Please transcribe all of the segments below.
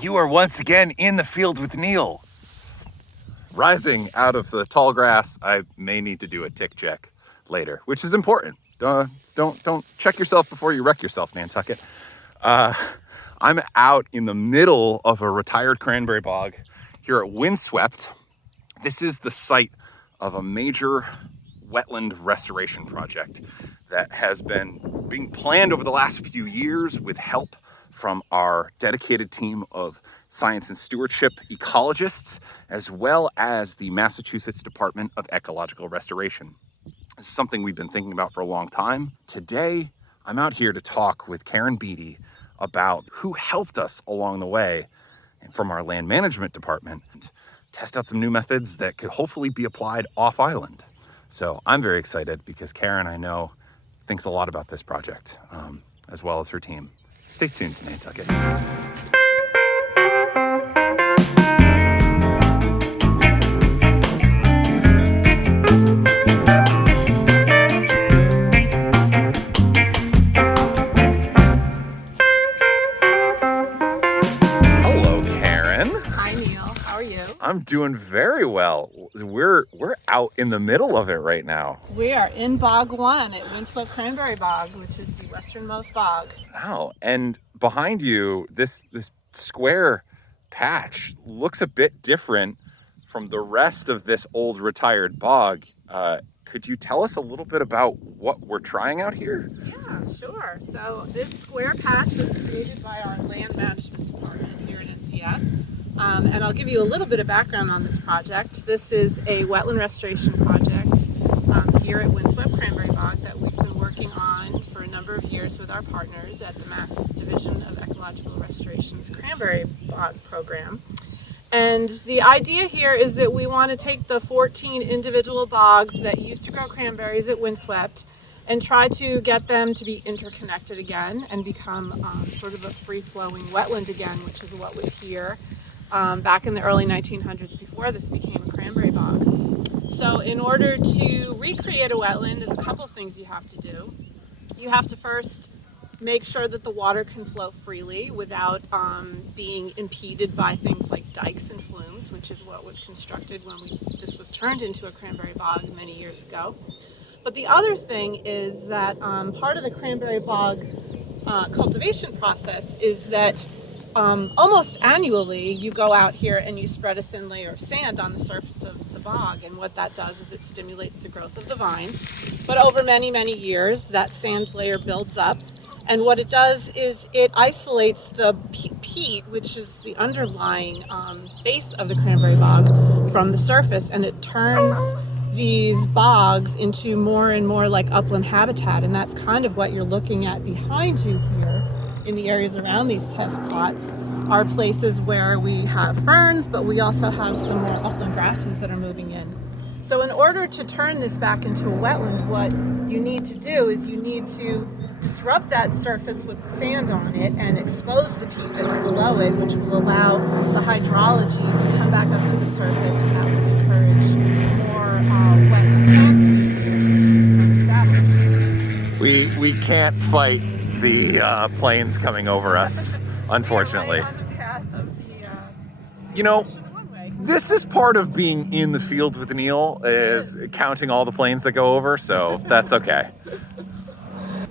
You are once again in the field with Neil. Rising out of the tall grass, I may need to do a tick check later, which is important. Don't check yourself before you wreck yourself, Nantucket. I'm out in the middle of a retired cranberry bog here at Windswept. This is the site of a major wetland restoration project that has been being planned over the last few years with help from our dedicated team of science and stewardship ecologists, as well as the Massachusetts Department of Ecological Restoration. This is something we've been thinking about for a long time. Today, I'm out here to talk with Karen Beattie about who helped us along the way from our land management department, and test out some new methods that could hopefully be applied off island. So I'm very excited because Karen, I know, thinks a lot about this project, as well as her team. Stay tuned to Nantucket. Hello, Karen. Hi, Neil. How are you? I'm doing very well. We're out in the middle of it right now. We are in Bog 1 at Windswept Cranberry Bog, which is the westernmost bog. Wow. And behind you, this square patch looks a bit different from the rest of this old retired bog. Could you tell us a little bit about what we're trying out here? Yeah, sure. So this square patch was created by our land management department here in NCF. And I'll give you a little bit of background on this project. This is a wetland restoration project here at Windswept Cranberry Bog that we've been working on for a number of years with our partners at the Mass Division of Ecological Restoration's Cranberry Bog program. And the idea here is that we want to take the 14 individual bogs that used to grow cranberries at Windswept and try to get them to be interconnected again and become sort of a free-flowing wetland again, which is what was here back in the early 1900s before this became a cranberry bog. So in order to recreate a wetland, there's a couple things you have to do. You have to first make sure that the water can flow freely without being impeded by things like dikes and flumes, which is what was constructed when this was turned into a cranberry bog many years ago. But the other thing is that part of the cranberry bog cultivation process is that almost annually you go out here and you spread a thin layer of sand on the surface of the bog, and what that does is it stimulates the growth of the vines. But over many, many years that sand layer builds up, and what it does is it isolates the peat, which is the underlying base of the cranberry bog, from the surface, and it turns these bogs into more and more like upland habitat, and that's kind of what you're looking at behind you here. In the areas around these test plots are places where we have ferns, but we also have some more upland grasses that are moving in. So in order to turn this back into a wetland, what you need to do is you need to disrupt that surface with the sand on it and expose the peat that's below it, which will allow the hydrology to come back up to the surface, and that will encourage more wetland plant species to become established. We can't fight the planes coming over us, unfortunately. Right on the path of the, You know, one-way. this is part of being in the field with Neil, is counting all the planes that go over, so that's okay.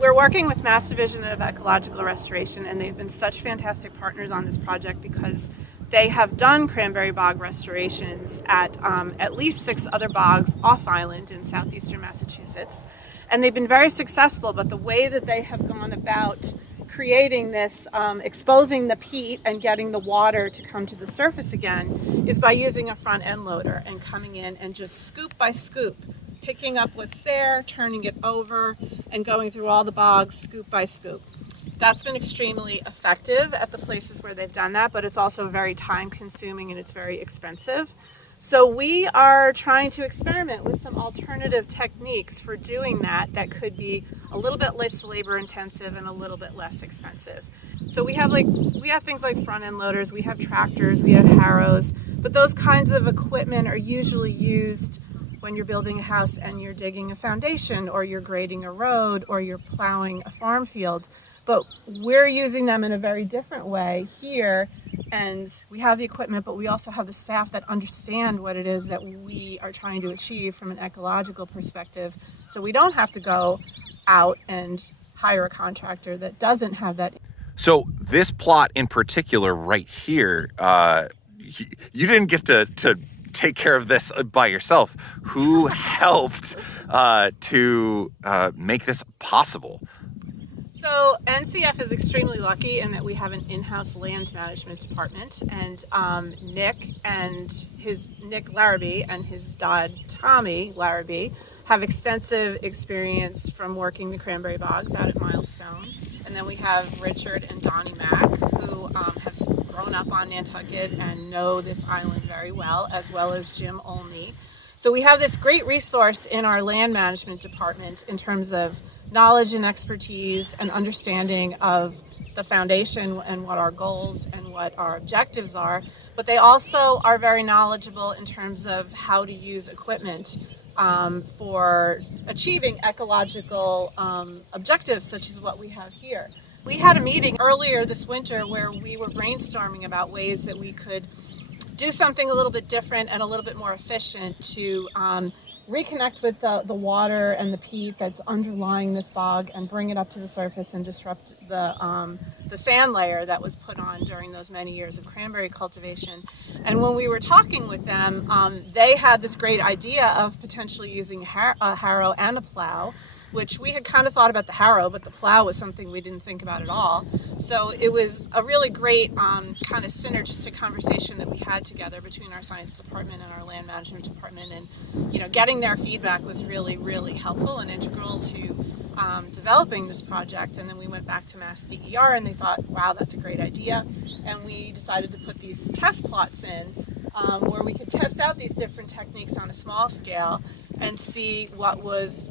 We're working with Mass Division of Ecological Restoration, and they've been such fantastic partners on this project because they have done cranberry bog restorations at least 6 other bogs off island in southeastern Massachusetts. And they've been very successful, but the way that they have gone about creating this, exposing the peat and getting the water to come to the surface again, is by using a front end loader and coming in and just scoop by scoop, picking up what's there, turning it over, and going through all the bogs scoop by scoop. That's been extremely effective at the places where they've done that, but it's also very time consuming and it's very expensive. So we are trying to experiment with some alternative techniques for doing that could be a little bit less labor intensive and a little bit less expensive. So we have things like front end loaders, we have tractors, we have harrows, but those kinds of equipment are usually used when you're building a house and you're digging a foundation, or you're grading a road, or you're plowing a farm field. But we're using them in a very different way here And we have the equipment, but we also have the staff that understand what it is that we are trying to achieve from an ecological perspective. So we don't have to go out and hire a contractor that doesn't have that. So this plot in particular right here, you didn't get to take care of this by yourself. Who helped to make this possible? So NCF is extremely lucky in that we have an in-house land management department, and Nick Larrabee and his dad Tommy Larrabee have extensive experience from working the cranberry bogs out at Milestone. And then we have Richard and Donnie Mack, who have grown up on Nantucket and know this island very well as Jim Olney. So we have this great resource in our land management department in terms of knowledge and expertise and understanding of the foundation and what our goals and what our objectives are. But they also are very knowledgeable in terms of how to use equipment for achieving ecological objectives such as what we have here. We had a meeting earlier this winter where we were brainstorming about ways that we could do something a little bit different and a little bit more efficient to reconnect with the water and the peat that's underlying this bog and bring it up to the surface and disrupt the sand layer that was put on during those many years of cranberry cultivation. And when we were talking with them, they had this great idea of potentially using a harrow and a plow, which we had kind of thought about the harrow, but the plow was something we didn't think about at all. So it was a really great kind of synergistic conversation that we had together between our science department and our land management department. And, you know, getting their feedback was really, really helpful and integral to developing this project. And then we went back to Mass DER and they thought, wow, that's a great idea. And we decided to put these test plots in where we could test out these different techniques on a small scale and see what was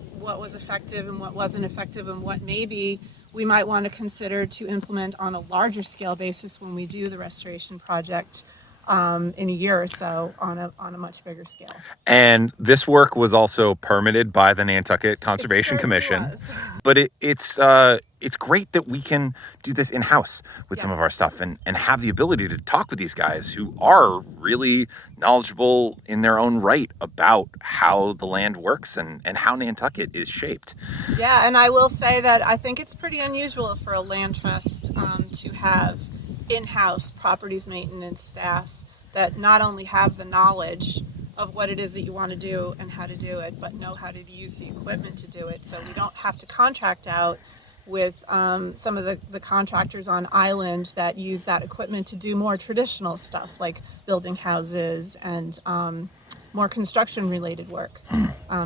effective and what wasn't effective and what maybe we might want to consider to implement on a larger scale basis when we do the restoration project in a year or so on a much bigger scale. And this work was also permitted by the Nantucket Conservation It Commission. was. But it's great that we can do this in-house with some of our stuff and have the ability to talk with these guys who are really knowledgeable in their own right about how the land works and how Nantucket is shaped. Yeah, and I will say that I think it's pretty unusual for a land trust to have in-house properties maintenance staff that not only have the knowledge of what it is that you want to do and how to do it, but know how to use the equipment to do it. So we don't have to contract out with some of the contractors on island that use that equipment to do more traditional stuff like building houses and more construction related work.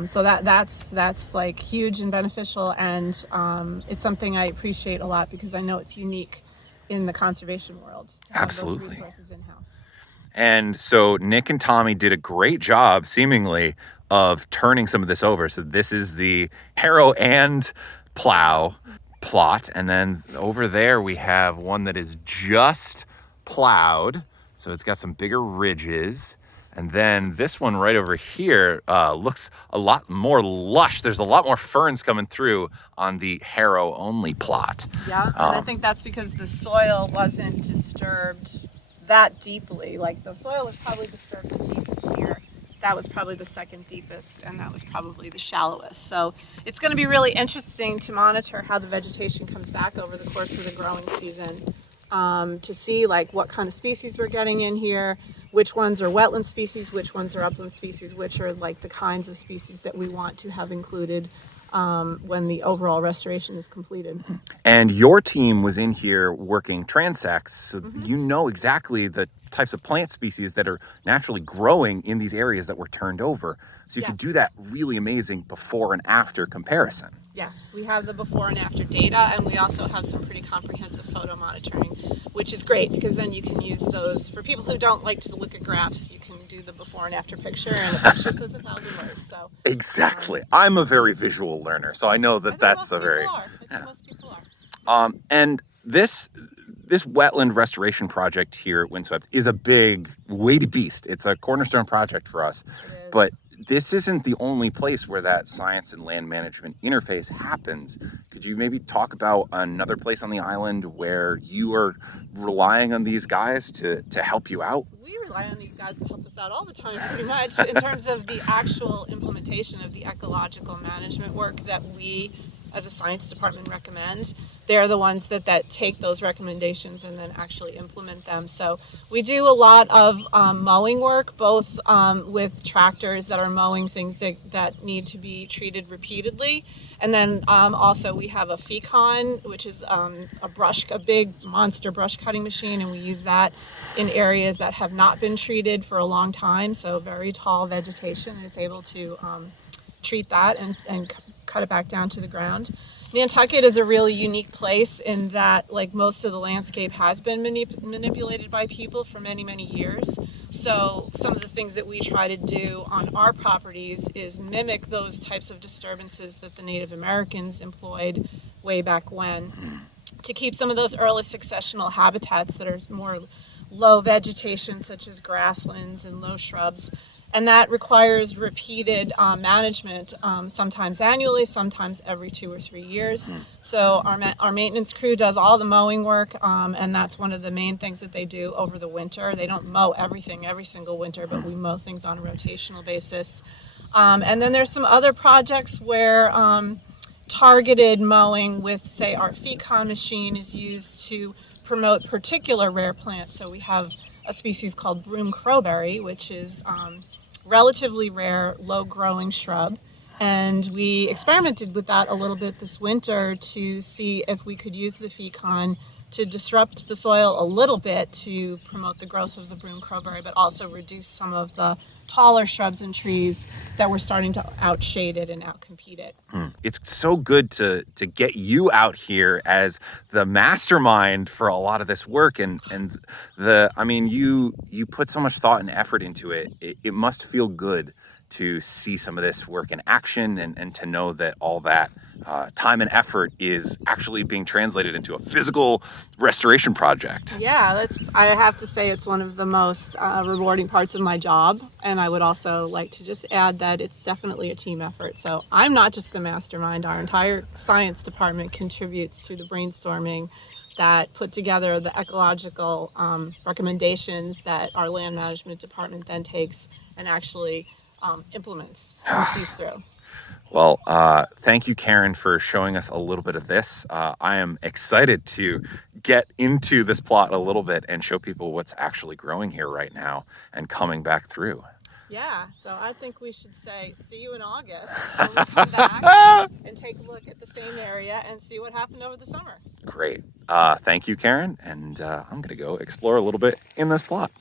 So that's like huge and beneficial, and it's something I appreciate a lot because I know it's unique in the conservation world to have Absolutely. those resources in-house. And so Nick and Tommy did a great job, seemingly, of turning some of this over. So this is the harrow and plow plot. And then over there we have one that is just plowed. So it's got some bigger ridges. And then this one right over here looks a lot more lush. There's a lot more ferns coming through on the harrow only plot. Yeah, and I think that's because the soil wasn't disturbed that deeply. Like the soil was probably disturbed the deepest here. That was probably the second deepest, and that was probably the shallowest. So it's going to be really interesting to monitor how the vegetation comes back over the course of the growing season, to see like what kind of species we're getting in here, which ones are wetland species, which ones are upland species, which are like the kinds of species that we want to have included when the overall restoration is completed. And your team was in here working transects, so you know exactly the types of plant species that are naturally growing in these areas that were turned over. So you could do that really amazing before and after comparison. Yes, we have the before and after data, and we also have some pretty comprehensive photo monitoring, which is great because then you can use those. For people who don't like to look at graphs, you can do the before and after picture, and a picture says 1,000 words. So exactly. I'm a very visual learner, so I know that that's a very... I think most people are. And this wetland restoration project here at Windswept is a big, weighty beast. It's a cornerstone project for us. But this isn't the only place where that science and land management interface happens. Could you maybe talk about another place on the island where you are relying on these guys to help you out? We rely on these guys to help us out all the time, pretty much, in terms of the actual implementation of the ecological management work that we, as a science department, recommend. They're the ones that take those recommendations and then actually implement them. So we do a lot of mowing work, both with tractors that are mowing things that need to be treated repeatedly. And then also we have a Fecon, which is a big monster brush cutting machine, and we use that in areas that have not been treated for a long time, so very tall vegetation, and it's able to treat that and cut it back down to the ground. Nantucket is a really unique place in that, like, most of the landscape has been manipulated by people for many, many years. So some of the things that we try to do on our properties is mimic those types of disturbances that the Native Americans employed way back when, to keep some of those early successional habitats that are more low vegetation, such as grasslands and low shrubs. And that requires repeated management, sometimes annually, sometimes every 2 or 3 years. So our maintenance crew does all the mowing work, and that's one of the main things that they do over the winter. They don't mow everything every single winter, but we mow things on a rotational basis. And then there's some other projects where targeted mowing with, say, our Fecon machine is used to promote particular rare plants. So we have a species called broom crowberry, which is relatively rare, low-growing shrub, and we experimented with that a little bit this winter to see if we could use the Fecon to disrupt the soil a little bit to promote the growth of the broom crowberry, but also reduce some of the taller shrubs and trees that were starting to outshade it and outcompete it. It's so good to get you out here as the mastermind for a lot of this work, and you put so much thought and effort into it. It must feel good to see some of this work in action and to know that all that time and effort is actually being translated into a physical restoration project. Yeah, I have to say it's one of the most rewarding parts of my job. And I would also like to just add that it's definitely a team effort. So I'm not just the mastermind. Our entire science department contributes to the brainstorming that put together the ecological recommendations that our land management department then takes and actually implements and sees through. Well, thank you, Karen, for showing us a little bit of this. I am excited to get into this plot a little bit and show people what's actually growing here right now and coming back through. Yeah, so I think we should say see you in August when we come back and take a look at the same area and see what happened over the summer. Great. Thank you, Karen, and I'm going to go explore a little bit in this plot.